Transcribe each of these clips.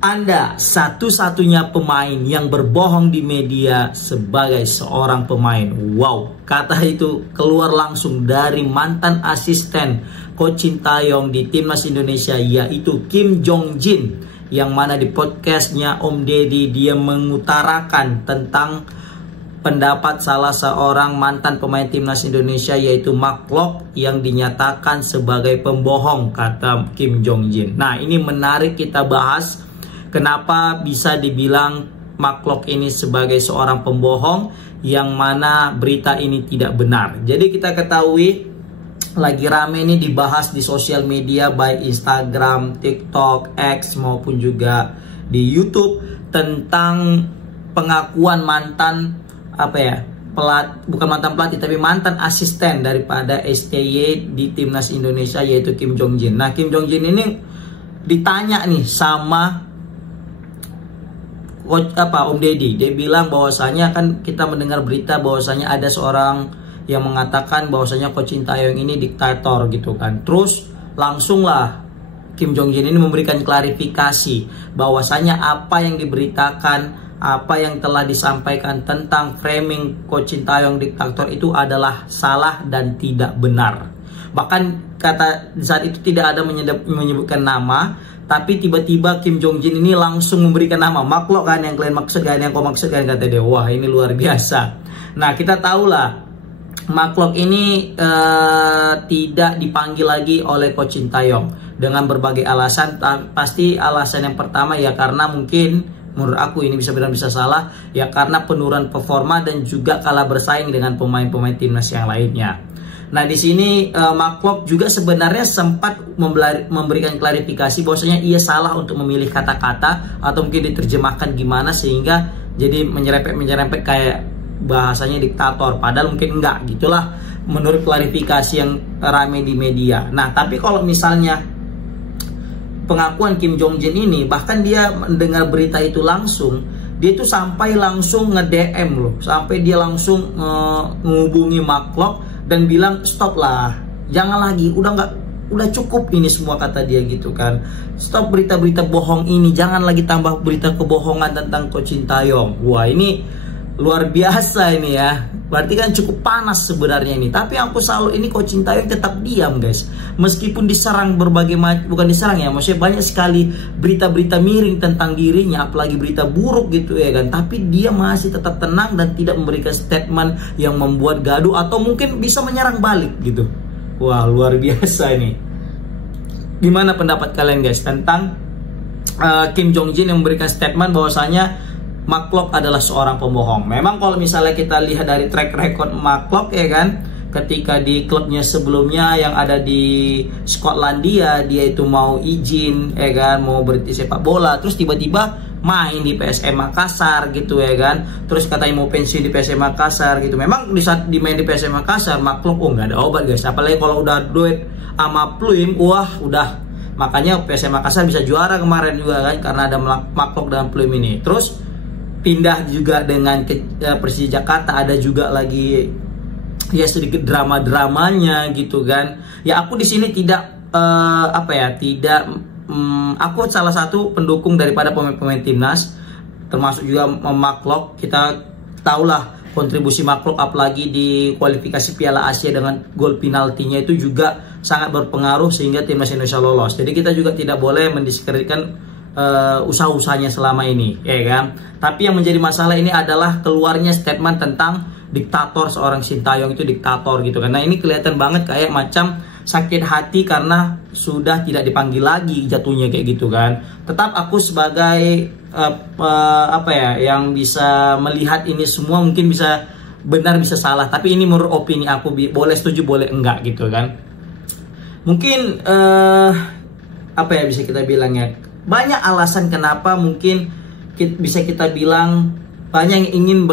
Anda satu-satunya pemain yang berbohong di media sebagai seorang pemain. Wow, kata itu keluar langsung dari mantan asisten Coach Sintayong di Timnas Indonesia, yaitu Kim Jong Jin, yang mana di podcastnya Om Deddy dia mengutarakan tentang pendapat salah seorang mantan pemain Timnas Indonesia, yaitu Mark Klok, yang dinyatakan sebagai pembohong, kata Kim Jong Jin. Nah, ini menarik kita bahas. Kenapa bisa dibilang Mark Klok ini sebagai seorang pembohong, yang mana berita ini tidak benar. Jadi kita ketahui lagi rame ini dibahas di sosial media, baik Instagram, TikTok, X maupun juga di YouTube, tentang pengakuan mantan bukan mantan pelatih tapi mantan asisten daripada STY di Timnas Indonesia, yaitu Kim Jong Jin. Nah, Kim Jong Jin ini ditanya nih sama Om Deddy. Dia bilang bahwasanya, kan kita mendengar berita bahwasanya ada seorang yang mengatakan bahwasanya Coach Sintayong ini diktator gitu kan. Terus langsunglah Kim Jong Jin ini memberikan klarifikasi bahwasanya apa yang diberitakan, apa yang telah disampaikan tentang framing Coach Sintayong diktator itu adalah salah dan tidak benar. Bahkan kata saat itu tidak ada menyebutkan nama, tapi tiba-tiba Kim Jong Jin ini langsung memberikan nama Mark Klok kan, yang kalian maksud kan, yang kau maksud kan, kata dia. Wah, ini luar biasa. Nah, kita tahulah Mark Klok ini tidak dipanggil lagi oleh Coach Sintayong dengan berbagai alasan. Pasti alasan yang pertama ya karena mungkin, menurut aku ini bisa benar bisa salah, ya karena penurunan performa dan juga kalah bersaing dengan pemain-pemain timnas yang lainnya. Nah, di sini Mark Klok juga sebenarnya sempat memberikan klarifikasi bahwasanya ia salah untuk memilih kata-kata atau mungkin diterjemahkan gimana sehingga jadi menyerempet kayak bahasanya diktator, padahal mungkin enggak, gitulah menurut klarifikasi yang rame di media. Nah, tapi kalau misalnya pengakuan Kim Jong Jin ini, bahkan dia mendengar berita itu langsung, dia tuh sampai langsung nge-DM loh, sampai dia langsung menghubungi Mark Klok dan bilang stop lah, jangan lagi, udah cukup ini semua, kata dia gitu kan. Stop berita-berita bohong ini, jangan lagi tambah berita kebohongan tentang Coach Sintayong. Wah, ini luar biasa ini ya. Berarti kan cukup panas sebenarnya ini. Tapi aku selalu ini Coach Sintayong tetap diam guys. Meskipun diserang berbagai macam, bukan diserang ya, maksudnya banyak sekali berita-berita miring tentang dirinya, apalagi berita buruk gitu ya kan. Tapi dia masih tetap tenang dan tidak memberikan statement yang membuat gaduh atau mungkin bisa menyerang balik gitu. Wah, luar biasa ini. Gimana pendapat kalian guys tentang Kim Jong Jin yang memberikan statement bahwasanya Mark Klok adalah seorang pembohong? Memang kalau misalnya kita lihat dari track record Mark Klok ya kan, ketika di klubnya sebelumnya yang ada di Skotlandia, dia itu mau izin ya kan, mau berhenti sepak bola, terus tiba-tiba main di PSM Makassar gitu ya kan, terus katanya mau pensiun di PSM Makassar gitu. Memang di saat dimain di PSM Makassar, Mark Klok nggak ada obat guys, apalagi kalau udah duet sama Pluim, wah udah, makanya PSM Makassar bisa juara kemarin juga kan, karena ada Mark Klok dan Pluim ini. Terus pindah juga dengan Persija Jakarta, ada juga lagi ya sedikit drama-dramanya gitu kan. Ya aku di sini tidak aku salah satu pendukung daripada pemain-pemain timnas, termasuk juga Mark Klok. Kita tahulah kontribusi Mark Klok apalagi di kualifikasi Piala Asia dengan gol penaltinya itu juga sangat berpengaruh sehingga timnas Indonesia lolos. Jadi kita juga tidak boleh mendiskreditkan usaha-usahanya selama ini ya kan. Tapi yang menjadi masalah ini adalah keluarnya statement tentang diktator, seorang Sintayong itu diktator gitu kan. Nah, ini kelihatan banget kayak macam sakit hati karena sudah tidak dipanggil lagi jatuhnya kayak gitu kan. Tetap aku sebagai yang bisa melihat ini semua, mungkin bisa benar bisa salah, tapi ini menurut opini aku, boleh setuju boleh enggak gitu kan. Mungkin bisa kita bilang ya, banyak alasan kenapa mungkin bisa kita bilang banyak yang ingin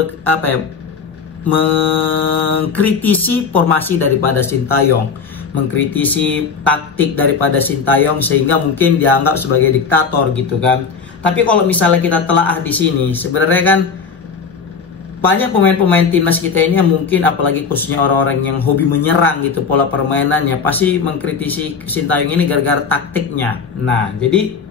mengkritisi formasi daripada Sintayong, mengkritisi taktik daripada Sintayong sehingga mungkin dianggap sebagai diktator gitu kan. Tapi kalau misalnya kita telaah di sini, sebenarnya kan banyak pemain-pemain timnas kita ini yang mungkin, apalagi khususnya orang-orang yang hobi menyerang gitu, pola permainannya pasti mengkritisi Sintayong ini gara-gara taktiknya. Nah, jadi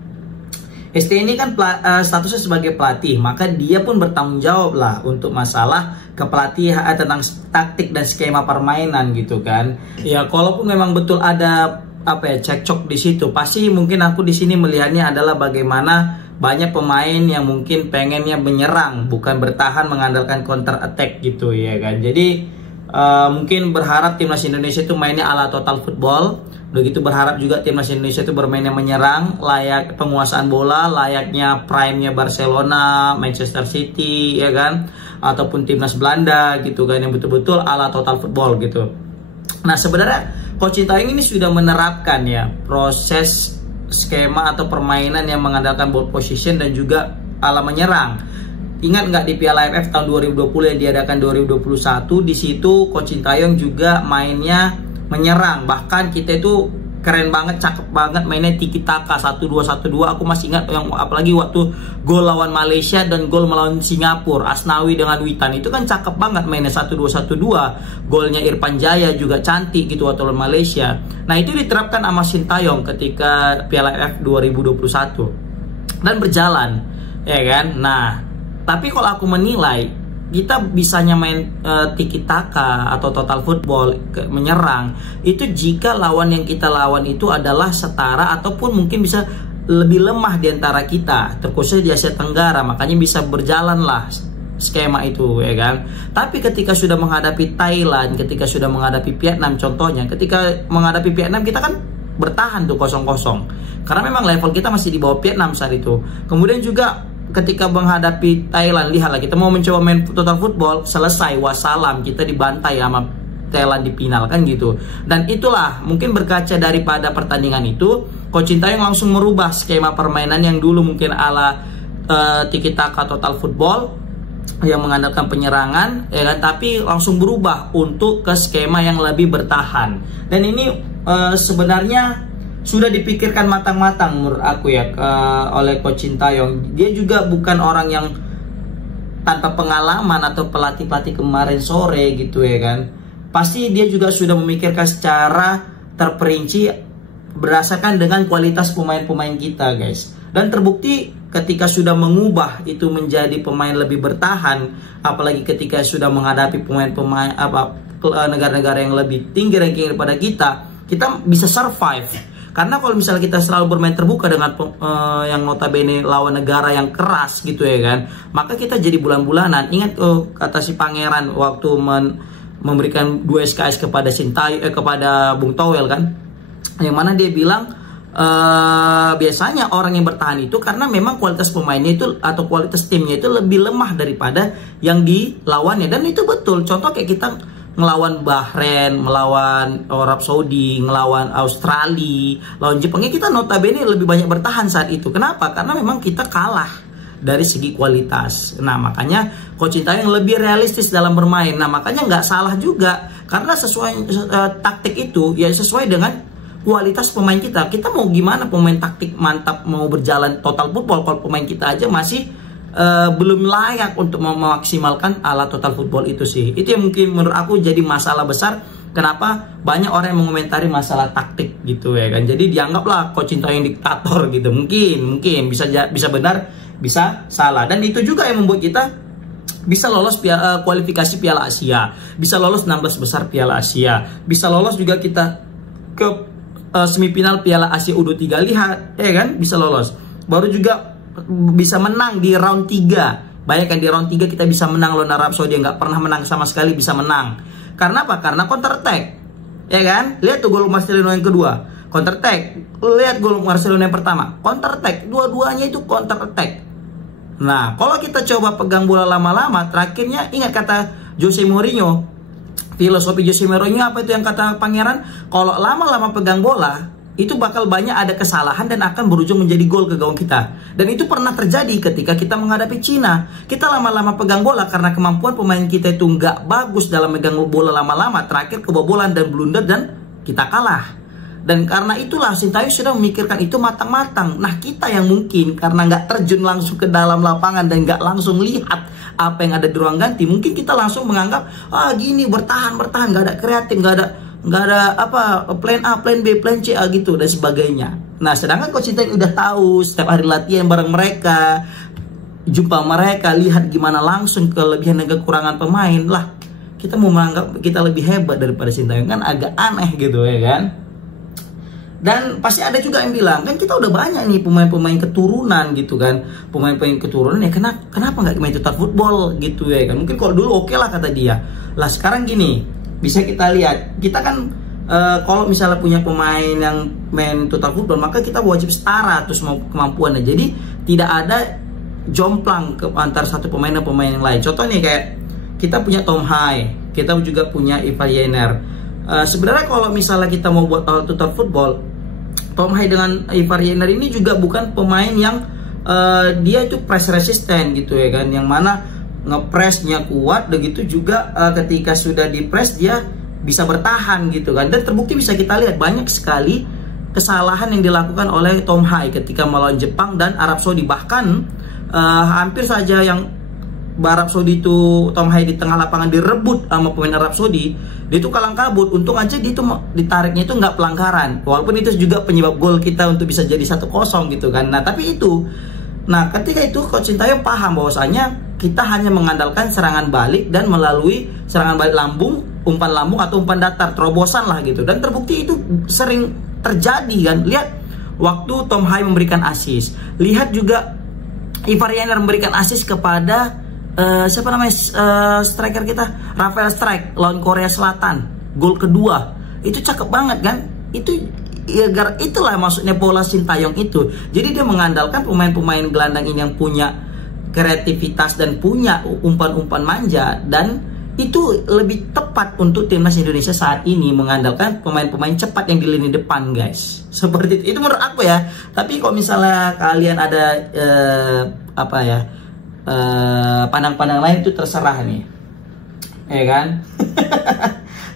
ST ini kan statusnya sebagai pelatih, maka dia pun bertanggung jawab lah untuk masalah kepelatihan tentang taktik dan skema permainan gitu kan. Ya kalaupun memang betul ada cekcok di situ, pasti mungkin aku di sini melihatnya adalah bagaimana banyak pemain yang mungkin pengennya menyerang bukan bertahan mengandalkan counter attack gitu ya kan. Jadi mungkin berharap timnas Indonesia itu mainnya ala total football. Begitu berharap juga timnas Indonesia itu bermainnya menyerang, layak penguasaan bola, layaknya prime-nya Barcelona, Manchester City ya kan, ataupun timnas Belanda gitu kan, yang betul-betul ala total football gitu. Nah sebenarnya Coach Sintayong ini sudah menerapkan ya proses skema atau permainan yang mengandalkan ball position dan juga ala menyerang. Ingat nggak di Piala AFF tahun 2020 yang diadakan 2021, di situ Coach Sintayong juga mainnya menyerang, bahkan kita itu keren banget, cakep banget mainnya tiki taka 1-2-1-2. Aku masih ingat yang apalagi waktu gol lawan Malaysia dan gol melawan Singapura, Asnawi dengan Witan itu kan cakep banget mainnya 1-2-1-2. Golnya Irfan Jaya juga cantik gitu waktu lawan Malaysia. Nah itu diterapkan sama Sintayong ketika Piala AFF 2021 dan berjalan ya kan. Nah tapi kalau aku menilai kita bisanya main tiki taka atau total football menyerang itu jika lawan yang kita lawan itu adalah setara ataupun mungkin bisa lebih lemah di antara kita, terkhususnya di Asia Tenggara, makanya bisa berjalan lah skema itu ya kan. Tapi ketika sudah menghadapi Thailand, ketika sudah menghadapi Vietnam contohnya, ketika menghadapi Vietnam kita kan bertahan tuh 0-0 karena memang level kita masih di bawah Vietnam saat itu. Kemudian juga ketika menghadapi Thailand, lihatlah kita mau mencoba main total football, selesai wassalam, kita dibantai sama Thailand di final kan gitu. Dan itulah mungkin berkaca daripada pertandingan itu, Coach Sintayong langsung merubah skema permainan yang dulu mungkin ala tiki taka total football yang mengandalkan penyerangan ya kan, tapi langsung berubah untuk ke skema yang lebih bertahan. Dan ini sebenarnya sudah dipikirkan matang-matang menurut aku ya oleh Coach Sintayong. Dia juga bukan orang yang tanpa pengalaman atau pelatih-pelatih kemarin sore gitu ya kan. Pasti dia juga sudah memikirkan secara terperinci berdasarkan dengan kualitas pemain-pemain kita guys. Dan terbukti ketika sudah mengubah itu menjadi pemain lebih bertahan, apalagi ketika sudah menghadapi pemain-pemain negara-negara yang lebih tinggi ranking daripada kita bisa survive. Karena kalau misalnya kita selalu bermain terbuka dengan yang notabene lawan negara yang keras gitu ya kan, maka kita jadi bulan-bulanan. Ingat kata si Pangeran waktu memberikan 2 SKS kepada kepada Bung Towel kan, yang mana dia bilang biasanya orang yang bertahan itu karena memang kualitas pemainnya itu atau kualitas timnya itu lebih lemah daripada yang dilawannya. Dan itu betul. Contoh kayak kita ngelawan Bahrain, melawan Arab Saudi, ngelawan Australia, lawan Jepang, ya kita notabene lebih banyak bertahan saat itu. Kenapa? Karena memang kita kalah dari segi kualitas. Nah makanya Coach Sintayong lebih realistis dalam bermain. Nah makanya nggak salah juga, karena sesuai taktik itu ya sesuai dengan kualitas pemain kita. Kita mau gimana pemain taktik mantap mau berjalan total football kalau pemain kita aja masih belum layak untuk memaksimalkan ala total football itu sih. Itu yang mungkin menurut aku jadi masalah besar kenapa banyak orang yang mengomentari masalah taktik gitu ya kan. Jadi dianggaplah Coach Sintayong diktator gitu. Mungkin bisa benar, bisa salah. Dan itu juga yang membuat kita bisa lolos kualifikasi Piala Asia, bisa lolos 16 besar Piala Asia, bisa lolos juga kita ke semifinal Piala Asia U23, lihat ya kan, bisa lolos. Baru juga bisa menang di round 3. Bayangkan di round 3 kita bisa menang lawan Arab Saudi yang nggak pernah menang sama sekali, bisa menang. Karena apa? Karena counter attack. Ya kan? Lihat tuh gol Marcelino yang kedua, counter attack. Lihat gol Marcelino yang pertama, counter attack. Dua-duanya itu counter attack. Nah, kalau kita coba pegang bola lama-lama, terakhirnya ingat kata Jose Mourinho. Filosofi Jose Mourinho apa itu yang kata Pangeran? Kalau lama-lama pegang bola, itu bakal banyak ada kesalahan dan akan berujung menjadi gol ke gawang kita. Dan itu pernah terjadi ketika kita menghadapi Cina. Kita lama-lama pegang bola karena kemampuan pemain kita itu nggak bagus dalam megang bola lama-lama. Terakhir kebobolan dan blunder dan kita kalah. Dan karena itulah Sintayong sudah memikirkan itu matang-matang. Nah kita yang mungkin karena nggak terjun langsung ke dalam lapangan dan nggak langsung lihat apa yang ada di ruang ganti, mungkin kita langsung menganggap gini bertahan, nggak ada kreatif, nggak ada apa plan A, plan B, plan C gitu dan sebagainya. Nah, sedangkan Coach Sintayong udah tahu setiap hari latihan bareng mereka, jumpa mereka, lihat gimana langsung kelebihan dan kekurangan pemain. Lah, kita mau menganggap kita lebih hebat daripada Sintayong kan agak aneh gitu ya kan. Dan pasti ada juga yang bilang, kan kita udah banyak nih pemain-pemain keturunan gitu kan. Pemain-pemain keturunan ya kenapa nggak main total football gitu ya kan. Mungkin kalau dulu oke lah kata dia. Lah sekarang gini, bisa kita lihat, kita kan kalau misalnya punya pemain yang main total football, maka kita wajib setara terus kemampuannya. Jadi tidak ada jomplang antara satu pemain dan pemain yang lain. Contohnya kayak kita punya Tom Hai, kita juga punya Ivar Yener. Sebenarnya kalau misalnya kita mau buat total football, Tom Hai dengan Ivar Yener ini juga bukan pemain yang dia itu press resistant gitu ya kan, yang mana ngepressnya kuat, begitu juga ketika sudah di press dia bisa bertahan gitu kan. Dan terbukti bisa kita lihat banyak sekali kesalahan yang dilakukan oleh Tom Hai ketika melawan Jepang dan Arab Saudi. Bahkan hampir saja yang Arab Saudi itu Tom Hai di tengah lapangan direbut sama pemain Arab Saudi, dia itu kalang kabut. Untung aja dia itu ditariknya itu nggak pelanggaran, walaupun itu juga penyebab gol kita untuk bisa jadi 1-0 gitu kan. Nah tapi itu, nah ketika itu Coach Sintayong paham bahwasanya kita hanya mengandalkan serangan balik dan melalui serangan balik lambung, umpan lambung atau umpan datar, terobosan lah gitu. Dan terbukti itu sering terjadi kan. Lihat waktu Tom Hai memberikan assist, lihat juga Ivar Yener memberikan assist kepada siapa namanya striker kita, Rafael Strike lawan Korea Selatan, gol kedua itu cakep banget kan. Itu ya, itulah maksudnya pola Sintayong itu. Jadi dia mengandalkan pemain-pemain gelandang ini yang punya kreativitas dan punya umpan-umpan manja, dan itu lebih tepat untuk timnas Indonesia saat ini, mengandalkan pemain-pemain cepat yang di lini depan guys. Seperti itu menurut aku ya. Tapi kalau misalnya kalian ada pandang-pandang lain itu terserah nih, ya kan.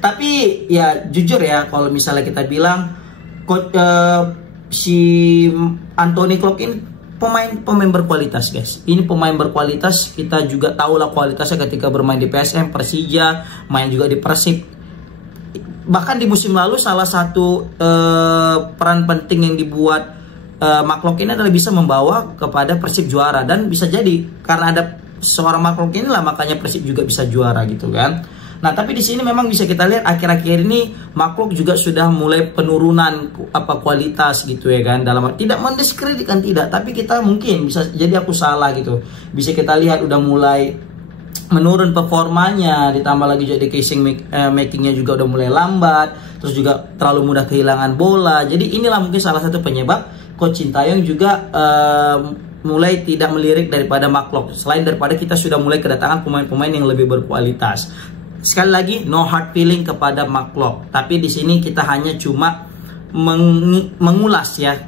Tapi ya jujur ya, kalau misalnya kita bilang si Anthony Klopp ini pemain berkualitas guys. Ini pemain berkualitas, kita juga tahu lah kualitasnya ketika bermain di PSM, Persija, main juga di Persib. Bahkan di musim lalu salah satu peran penting yang dibuat Mark Locke ini adalah bisa membawa kepada Persib juara. Dan bisa jadi karena ada seorang Mark Locke inilah makanya Persib juga bisa juara gitu kan. Nah tapi di sini memang bisa kita lihat akhir-akhir ini Mark Locke juga sudah mulai penurunan kualitas gitu ya kan. Dalam tidak mendiskreditkan tidak, tapi kita mungkin bisa jadi aku salah gitu. Bisa kita lihat udah mulai menurun performanya, ditambah lagi juga casing makingnya juga udah mulai lambat, terus juga terlalu mudah kehilangan bola. Jadi inilah mungkin salah satu penyebab Coach Sintayong juga mulai tidak melirik daripada Mark Locke. Selain daripada kita sudah mulai kedatangan pemain-pemain yang lebih berkualitas. Sekali lagi, no hard feeling kepada Mark Locke. Tapi di sini kita hanya cuma mengulas ya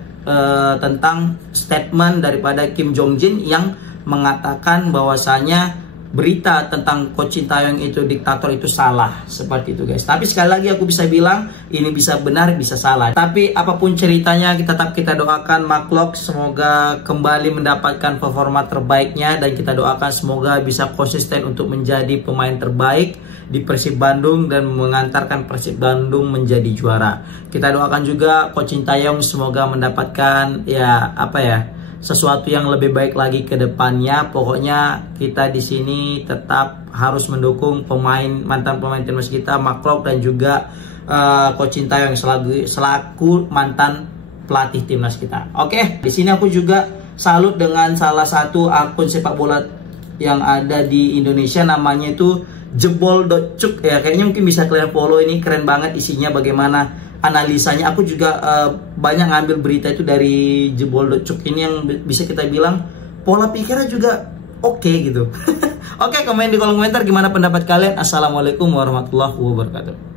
tentang statement daripada Kim Jong Jin yang mengatakan bahwasanya berita tentang Coach Sintayong itu diktator itu salah, seperti itu guys. Tapi sekali lagi aku bisa bilang ini bisa benar bisa salah. Tapi apapun ceritanya tetap kita doakan Mark Locke semoga kembali mendapatkan performa terbaiknya, dan kita doakan semoga bisa konsisten untuk menjadi pemain terbaik di Persib Bandung dan mengantarkan Persib Bandung menjadi juara. Kita doakan juga Coach Sintayong semoga mendapatkan sesuatu yang lebih baik lagi ke depannya. Pokoknya kita di sini tetap harus mendukung mantan pemain timnas kita, Mark Locke, dan juga Coach Sintayong selaku mantan pelatih timnas kita. Oke, di sini aku juga salut dengan salah satu akun sepak bola yang ada di Indonesia, namanya itu jebol.cuk ya. Kayaknya mungkin bisa kalian follow, ini keren banget isinya bagaimana analisanya. Aku juga banyak ngambil berita itu dari jebol.cuk ini yang bisa kita bilang pola pikirnya juga oke gitu. Oke, komen di kolom komentar gimana pendapat kalian. Assalamualaikum warahmatullahi wabarakatuh.